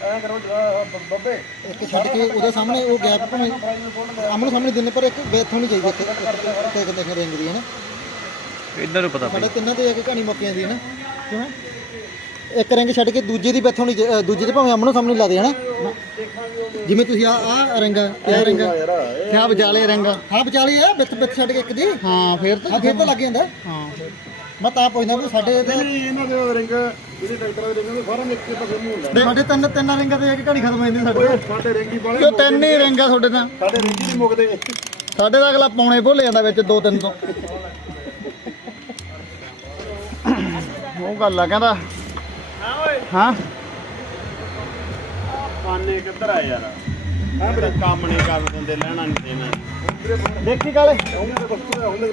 ਇੱਕ ਛੱਡ ਕੇ ਉਹਦੇ ਸਾਹਮਣੇ ਉਹ ਗੈਪ ਭਾਵੇਂ ਆਮਣੇ ਸਾਹਮਣੇ ਦਿਨ ਪਰ ਇੱਕ ਬੈਥ ਹੋਣੀ ਚਾਹੀਦੀ ਇੱਕ ਦੇਖ ਰਿੰਗ ਦੀ ਹੈ ਨਾ ਇਧਰ ਨੂੰ ਪਤਾ ਸਾਡੇ ਤਿੰਨਾਂ ਤੇ ਜਾ ਕੇ ਕਹਾਣੀ ਮੁੱਕ ਜਾਂਦੀ ਹੈ ਨਾ ਕਿਵੇਂ ਇੱਕ ਰਿੰਗ ਛੱਡ ਕੇ ਦੂਜੇ ਦੀ ਬੈਥ ਹੋਣੀ ਦੂਜੇ ਤੇ ਭਾਵੇਂ ਆਮਣੇ ਸਾਹਮਣੇ ਲਾ ਦੇ ਹਨਾ ਜਿਵੇਂ ਤੁਸੀਂ ਆ ਰਿੰਗ ਕਿਆ ਰਿੰਗ ਕਿਆ ਵਿਚਾਲੇ ਰਿੰਗ ਹਾਂ ਵਿਚਾਲੇ ਆ ਵਿੱਚ ਛੱਡ ਕੇ ਇੱਕ ਦੀ ਹਾਂ ਫੇਰ ਤਾਂ ਲੱਗ ਜਾਂਦਾ ਹਾਂ ਮੈਂ ਤਾਂ ਪੁੱਛਦਾ ਵੀ ਸਾਡੇ ਇਹਨਾਂ ਦੇ ਰਿੰਗ ਜਿਹੜੇ ਟਰੈਕਟਰਾਂ ਦੇ ਰਿੰਗ ਨੇ ਸਾਰਿਆਂ ਦੇ ਇੱਕ ਪਾਸੇ ਮੂੰਹ ਹੁੰਦਾ ਸਾਡੇ ਤਿੰਨ ਰਿੰਗਾਂ ਤੇ ਜਾ ਕੇ ਕਹਾਣੀ ਖਤਮ ਹੋ ਜਾਂਦੀ ਸਾਡੇ ਰਿੰਗ ਹੀ ਬਾਲੇ ਕਿਉਂ ਤਿੰਨ ਹੀ ਰਿੰਗ ਆ ਤੁਹਾਡੇ ਤਾਂ ਸਾਡੇ ਰਿੰਗ ਹੀ ਨਹੀਂ ਮੁੱਕਦੇ ਸਾਡੇ ਦਾ ਅਗਲਾ ਪੌਣੇ ਭੁੱਲ ਜਾਂਦਾ ਵਿੱਚ 2-3 ਤੋਂ ਉਹ ਗੱਲ ਆ ਕਹਿੰਦਾ ਹਾਂ ਪਾਨੇ ਕਿੱਧਰ ਆ ਯਾਰ ਆ ਮੇਰਾ ਕੰਮ ਨਹੀਂ ਕਰਨ ਦਿੰਦੇ ਲੈਣਾ ਨਹੀਂ ਦੇਣਾ ਦੇਖੀ ਕਾਲੇ ਹੁੰਦੇ